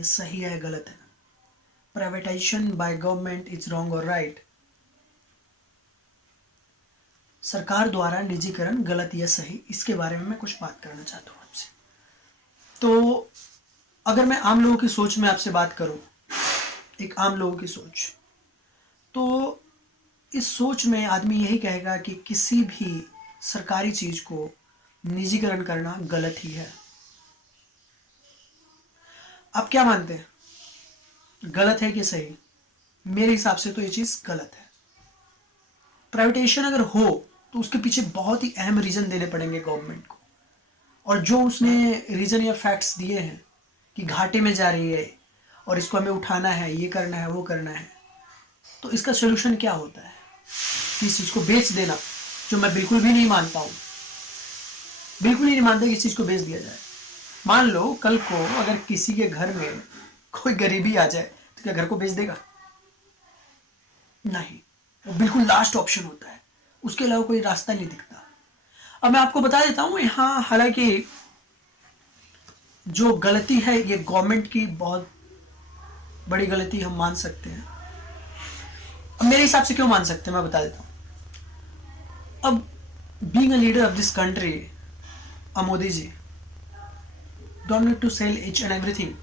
ये सही है गलत है, privatisation by government is wrong और राइट, सरकार द्वारा निजीकरण गलत या सही, इसके बारे में मैं कुछ बात करना चाहता हूँ आपसे। तो अगर मैं आम लोगों की सोच में आपसे बात करूँ, एक आम लोगों की सोच, तो इस सोच में आदमी यही कहेगा कि किसी भी सरकारी चीज़ को निजीकरण करना गलत ही है। आप क्या मानते हैं, गलत है कि सही? मेरे हिसाब से तो ये चीज़ गलत है। प्राइवेटाइजेशन अगर हो तो उसके पीछे बहुत ही अहम रीज़न देने पड़ेंगे गवर्नमेंट को, और जो उसने रीज़न या फैक्ट्स दिए हैं कि घाटे में जा रही है और इसको हमें उठाना है, ये करना है, वो करना है, तो इसका सोल्यूशन क्या होता है कि इस चीज़ को बेच देना, जो मैं बिल्कुल भी नहीं मानता हूँ, बिल्कुल ही नहीं मानता कि इस चीज़ को बेच दिया जाए। मान लो कल को अगर किसी के घर में कोई गरीबी आ जाए तो क्या घर को बेच देगा? नहीं, वो बिल्कुल लास्ट ऑप्शन होता है, उसके अलावा कोई रास्ता नहीं दिखता। अब मैं आपको बता देता हूँ, यहाँ हालांकि जो गलती है ये गवर्नमेंट की बहुत बड़ी गलती हम मान सकते हैं। अब मेरे हिसाब से क्यों मान सकते हैं मैं बता देता हूँ। अब being a leader of this country, Modi ji don't need to sell each and everything.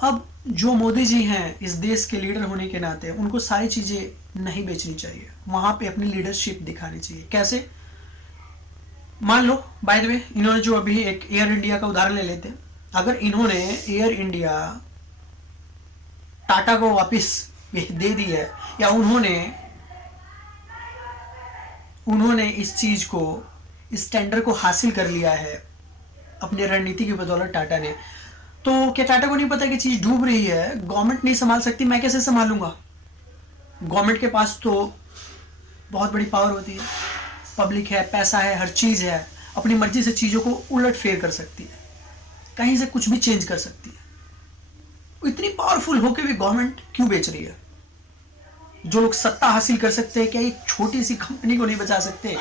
अब जो मोदी जी हैं इस देश के लीडर होने के नाते उनको सारी चीज़ें नहीं बेचनी चाहिए, वहाँ पे अपनी लीडरशिप दिखानी चाहिए। कैसे? मान लो बाय द वे, इन्होंने जो अभी एक एयर इंडिया का उदाहरण ले लेते हैं, अगर इन्होंने एयर इंडिया टाटा को वापस दे दी है, या उन्होंने इस चीज़ को, इस टेंडर को हासिल कर लिया है अपनी रणनीति की बदौलत टाटा ने, तो क्या टाटा को नहीं पता कि चीज़ डूब रही है, गवर्नमेंट नहीं संभाल सकती, मैं कैसे संभालूंगा? गवर्नमेंट के पास तो बहुत बड़ी पावर होती है, पब्लिक है, पैसा है, हर चीज़ है, अपनी मर्जी से चीज़ों को उलट फेर कर सकती है, कहीं से कुछ भी चेंज कर सकती है। इतनी पावरफुल होकर भी गवर्नमेंट क्यों बेच रही है? जो लोग सत्ता हासिल कर सकते हैं क्या एक छोटी सी कंपनी को नहीं बचा सकते?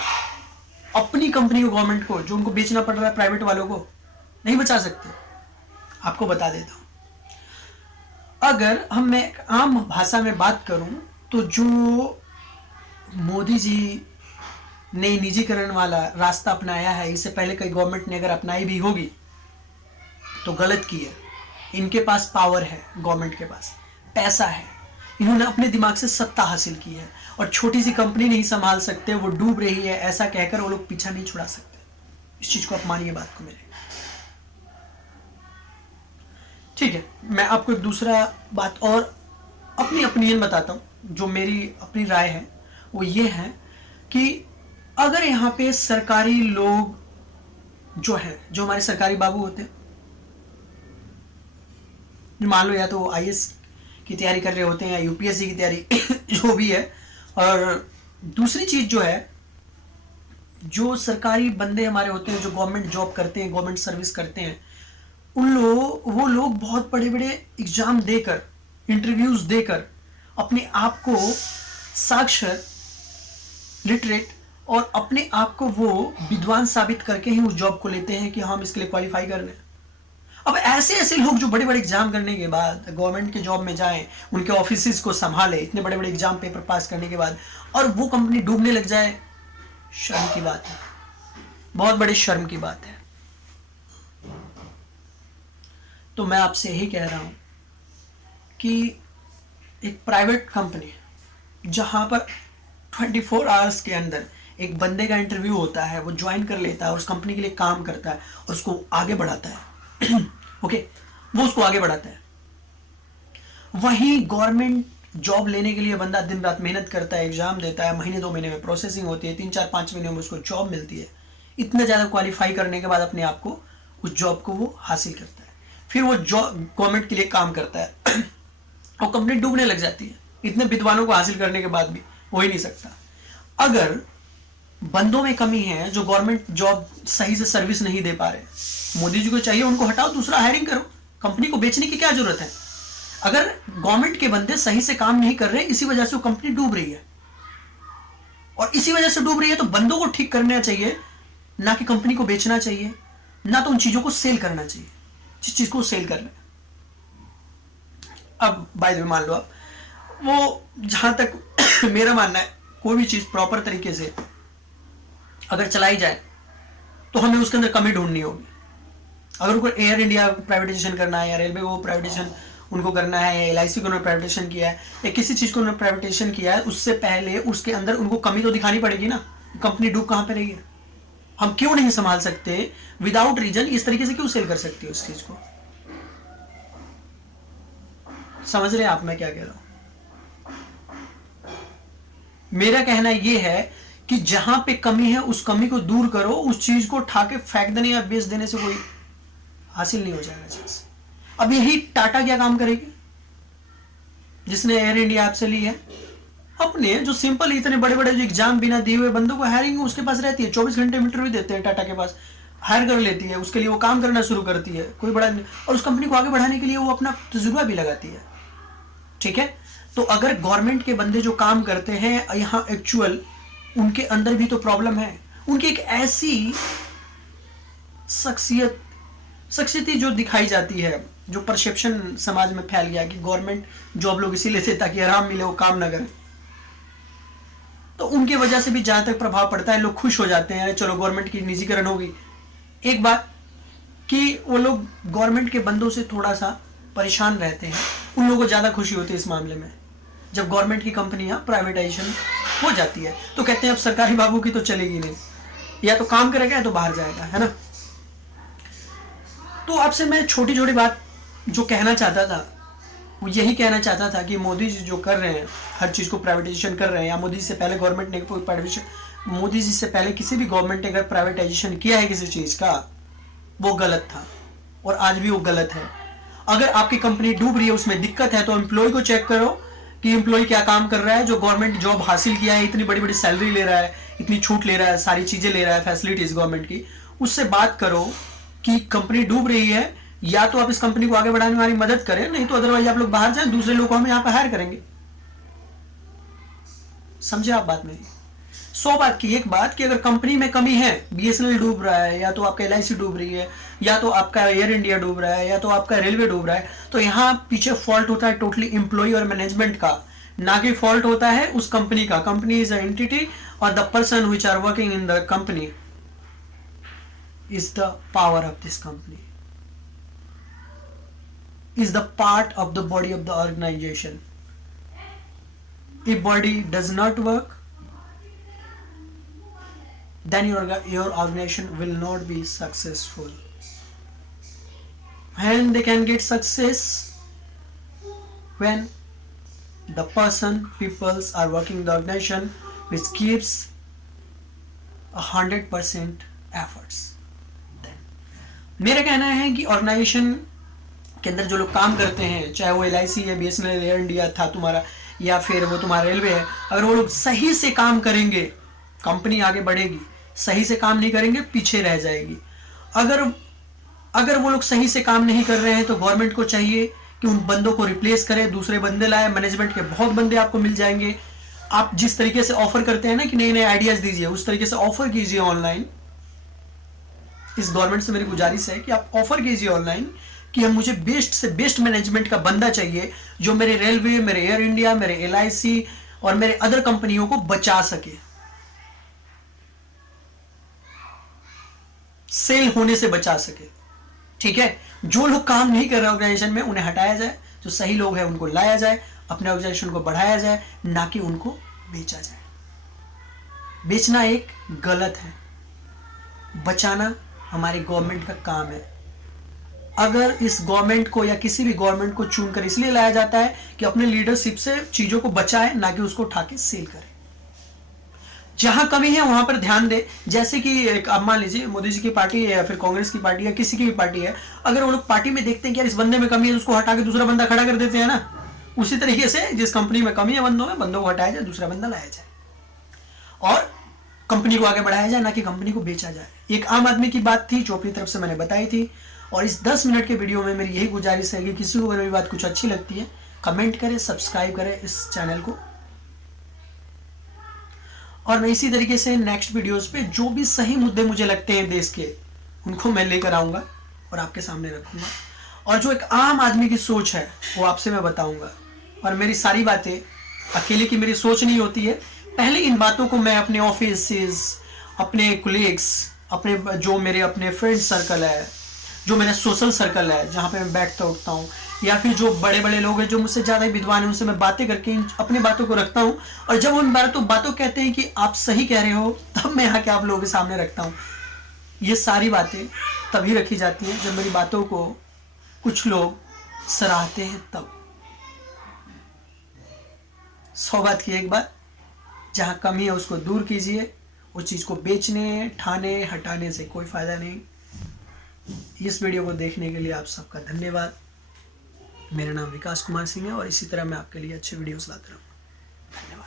अपनी कंपनी को, गवर्नमेंट को, जो उनको बेचना पड़ रहा है प्राइवेट वालों को, नहीं बचा सकते? आपको बता देता हूं, अगर मैं आम भाषा में बात करूं तो जो मोदी जी ने निजीकरण वाला रास्ता अपनाया है, इससे पहले कई गवर्नमेंट ने अगर अपनाई भी होगी तो गलत की है। इनके पास पावर है, गवर्नमेंट के पास पैसा है, इन्होंने अपने दिमाग से सत्ता हासिल की है, और छोटी सी कंपनी नहीं संभाल सकते, वो डूब रही है ऐसा कहकर वो लोग पीछा नहीं छुड़ा सकते। इस चीज को आप मानिए बात को मेरे। ठीक है, मैं आपको एक दूसरा बात और अपनी ओपिनियन बताता हूँ, जो मेरी अपनी राय है वो ये है कि अगर यहाँ पे सरकारी लोग जो है, जो हमारे सरकारी बाबू होते हैं, मान लो या तो आईएएस की तैयारी कर रहे होते हैं या यूपीएससी की तैयारी जो भी है, और दूसरी चीज़ जो है, जो सरकारी बंदे हमारे होते हैं जो गवर्नमेंट जॉब करते हैं, गवर्नमेंट सर्विस करते हैं, वो लोग बहुत बड़े बड़े एग्जाम देकर, इंटरव्यूज देकर अपने आप को साक्षर, लिटरेट, और अपने आप को वो विद्वान साबित करके ही उस जॉब को लेते हैं कि हम इसके लिए क्वालिफाई कर रहे हैं। अब ऐसे ऐसे लोग जो बड़े बड़े एग्जाम करने के बाद गवर्नमेंट के जॉब में जाएं, उनके ऑफिस को संभाले, इतने बड़े बड़े एग्जाम पेपर पास करने के बाद, और वो कंपनी डूबने लग जाए, शर्म की बात है, बहुत बड़ी शर्म की बात है। तो मैं आपसे यही कह रहा हूं कि एक प्राइवेट कंपनी जहां पर 24 आवर्स के अंदर एक बंदे का इंटरव्यू होता है, वो ज्वाइन कर लेता है और उस कंपनी के लिए काम करता है और उसको आगे बढ़ाता है ओके, वो उसको आगे बढ़ाता है। वहीं गवर्नमेंट जॉब लेने के लिए बंदा दिन रात मेहनत करता है, एग्जाम देता है, महीने 2 महीने में प्रोसेसिंग होती है, 3 4 5 महीने में उसको जॉब मिलती है, इतना ज़्यादा क्वालिफाई करने के बाद अपने आप को, उस जॉब को वो हासिल करता है, फिर वो जॉब गवर्नमेंट के लिए काम करता है और कंपनी डूबने लग जाती है, इतने विद्वानों को हासिल करने के बाद भी हो ही नहीं सकता। अगर बंदों में कमी है जो गवर्नमेंट जॉब सही से सर्विस नहीं दे पा रहे, मोदी जी को चाहिए उनको हटाओ, दूसरा हायरिंग करो, कंपनी को बेचने की क्या जरूरत है? अगर गवर्नमेंट के बंदे सही से काम नहीं कर रहे, इसी वजह से वो कंपनी डूब रही है, और इसी वजह से डूब रही है, तो बंदों को ठीक करना चाहिए, ना कि कंपनी को बेचना चाहिए, ना तो उन चीजों को सेल करना चाहिए। जिस चीज को सेल कर रहे हैं। अब बाय द वे मान लो आप, वो जहां तक मेरा मानना है, कोई भी चीज प्रॉपर तरीके से अगर चलाई जाए तो हमें उसके अंदर कमी ढूंढनी होगी। अगर उनको एयर इंडिया प्राइवेटाइजेशन करना है, या रेलवे को प्राइवेटाइजेशन उनको करना है, या LIC को उन्होंने प्राइवेटाइजेशन किया है, या किसी चीज को उन्होंने प्राइवेटाइजेशन किया है, उससे पहले उसके अंदर उनको कमी तो दिखानी पड़ेगी ना। कंपनी डूब कहां पे रही है, हम क्यों नहीं संभाल सकते विदाउट रीजन, इस तरीके से क्यों सेल कर सकती है उस चीज को। समझ रहे हैं आप मैं क्या कह रहा हूं? मेरा कहना यह है कि जहां पे कमी है उस कमी को दूर करो, उस चीज को उठा के फेंक देने या बेच देने से कोई हासिल नहीं हो जाएगा चीज। अब यही टाटा क्या काम करेगी, जिसने एयर इंडिया आपसे ली है? अपने जो सिंपल इतने बड़े बड़े जो एग्जाम बिना दिए हुए बंदों को हायरिंग उसके पास रहती है, 24 घंटे इंटरव्यू देते हैं टाटा के पास, हायर कर लेती है, उसके लिए वो काम करना शुरू करती है, कोई बड़ा नहीं, और उस कंपनी को आगे बढ़ाने के लिए वो अपना तजुर्बा भी लगाती है। ठीक है, तो अगर गवर्नमेंट के बंदे जो काम करते हैं यहाँ एक्चुअल, उनके अंदर भी तो प्रॉब्लम है। उनकी एक ऐसी शख्सियत जो दिखाई जाती है, जो परसेप्शन समाज में फैल गया कि गवर्नमेंट जॉब लोग इसीलिए थे ताकि आराम मिले, वो काम ना करें, तो उनकी वजह से भी जहां तक प्रभाव पड़ता है, लोग खुश हो जाते हैं, चलो गवर्नमेंट की निजीकरण होगी। एक बात कि वो लोग गवर्नमेंट के बंदों से थोड़ा सा परेशान रहते हैं, उन लोगों को ज्यादा खुशी होती है इस मामले में, जब गवर्नमेंट की कंपनियां प्राइवेटाइजेशन हो जाती है, तो कहते हैं अब सरकारी बाबू की तो चलेगी नहीं, या तो काम करेगा या तो बाहर जाएगा, है ना। तो आपसे मैं छोटी छोटी बात जो कहना चाहता था, वो यही कहना चाहता था कि मोदी जी जो कर रहे हैं, हर चीज़ को प्राइवेटाइजेशन कर रहे हैं, या मोदी जी से पहले गवर्नमेंट ने कोई प्राइवेटाइजेशन, मोदी जी से पहले किसी भी गवर्नमेंट ने अगर प्राइवेटाइजेशन किया है किसी चीज़ का, वो गलत था, और आज भी वो गलत है। अगर आपकी कंपनी डूब रही है, उसमें दिक्कत है, तो एम्प्लॉय को चेक करो कि एम्प्लॉय क्या काम कर रहा है, जो गवर्नमेंट जॉब हासिल किया है, इतनी बड़ी बड़ी सैलरी ले रहा है, इतनी छूट ले रहा है, सारी चीज़ें ले रहा है, फैसिलिटीज़ गवर्नमेंट की, उससे बात करो कि कंपनी डूब रही है, या तो आप इस कंपनी को आगे बढ़ाने में हमारी मदद करें, नहीं तो अदरवाइज आप लोग बाहर जाएं, दूसरे लोग को हम यहाँ पर हायर करेंगे। समझे आप बात मेरी? 100 बात की एक बात कि अगर कंपनी में कमी है, BSNL डूब रहा है, या तो आपका LIC डूब रही है, या तो आपका एयर इंडिया डूब रहा है, या तो आपका रेलवे डूब रहा है, तो यहाँ पीछे फॉल्ट होता है टोटली एम्प्लॉय और मैनेजमेंट का, ना कि फॉल्ट होता है उस कंपनी का। कंपनी इज अ एंटिटी और the person which are working in the company is the power of this company, is the part of the body of the organization. If body does not work, then your organization will not be successful. And they can get success when the peoples are working the organization which gives 100% efforts. Then मेरा कहना है कि organisation के अंदर जो लोग काम करते हैं, चाहे वो LIC है, BSNL, एयर इंडिया था तुम्हारा, या फिर वो तुम्हारा रेलवे है, अगर वो लोग सही से काम करेंगे, कंपनी आगे बढ़ेगी। सही से काम नहीं करेंगे, पीछे रह जाएगी। अगर वो लोग सही से काम नहीं कर रहे हैं, तो गवर्नमेंट को चाहिए कि उन बंदों को रिप्लेस करे, दूसरे बंदे लाए। मैनेजमेंट के बहुत बंदे आपको मिल जाएंगे। आप जिस तरीके से ऑफर करते हैं ना कि नए नए आइडियाज दीजिए, उस तरीके से ऑफर कीजिए ऑनलाइन। इस गवर्नमेंट से मेरी गुजारिश है कि आप ऑफर कीजिए ऑनलाइन कि हम मुझे बेस्ट से बेस्ट मैनेजमेंट का बंदा चाहिए, जो मेरे रेलवे, मेरे एयर इंडिया, मेरे LIC और मेरे अदर कंपनियों को बचा सके, सेल होने से बचा सके। ठीक है, जो लोग काम नहीं कर रहे ऑर्गेनाइजेशन में, उन्हें हटाया जाए, जो सही लोग हैं उनको लाया जाए, अपने ऑर्गेनाइजेशन को बढ़ाया जाए, ना कि उनको बेचा जाए। बेचना एक गलत है, बचाना हमारी गवर्नमेंट का काम है। अगर इस गवर्नमेंट को या किसी भी गवर्नमेंट को चुनकर इसलिए लाया जाता है कि अपने लीडरशिप से चीजों को बचाए, ना कि उसको उठा के सेल करे। जहां कमी है वहां पर ध्यान दे। जैसे कि एक आप मान लीजिए मोदी जी की पार्टी है, या फिर कांग्रेस की पार्टी, या किसी की भी पार्टी है, अगर वो लोग पार्टी में देखते हैं कि यार इस बंदे में कमी है, तो उसको हटा के दूसरा बंदा खड़ा कर देते हैं ना। उसी तरीके से जिस कंपनी में कमी है बंदों को हटाया जाए, दूसरा बंदा लाया जाए, और कंपनी को आगे बढ़ाया जाए, ना कि कंपनी को बेचा जाए। एक आम आदमी की बात थी जो अपनी तरफ से मैंने बताई थी, और इस 10 मिनट के वीडियो में मेरी यही गुजारिश है कि किसी को अगर मेरी बात कुछ अच्छी लगती है, कमेंट करें, सब्सक्राइब करें इस चैनल को, और मैं इसी तरीके से नेक्स्ट वीडियोस पे जो भी सही मुद्दे मुझे लगते हैं देश के, उनको मैं लेकर आऊंगा और आपके सामने रखूंगा। और जो एक आम आदमी की सोच है वो आपसे मैं बताऊंगा। और मेरी सारी बातें अकेले की मेरी सोच नहीं होती है। पहले इन बातों को मैं अपने ऑफिस, अपने कोलीग्स, अपने जो मेरे अपने फ्रेंड सर्कल है, जो मेरा सोशल सर्कल है जहाँ पे मैं बैठता उठता हूँ, या फिर जो बड़े बड़े लोग हैं जो मुझसे ज़्यादा विद्वान हैं, उनसे मैं बातें करके अपनी बातों को रखता हूँ। और जब उन बातों कहते हैं कि आप सही कह रहे हो, तब मैं यहाँ के आप लोगों के सामने रखता हूँ। ये सारी बातें तभी रखी जाती हैं जब मेरी बातों को कुछ लोग सराहते हैं तब। 100 बात की एक बात, जहाँ कमी है उसको दूर कीजिए। उस चीज़ को बेचने, ठाने, हटाने से कोई फ़ायदा नहीं। इस वीडियो को देखने के लिए आप सबका धन्यवाद। मेरा नाम विकास कुमार सिंह है और इसी तरह मैं आपके लिए अच्छे वीडियोस लाता रहूँगा। धन्यवाद।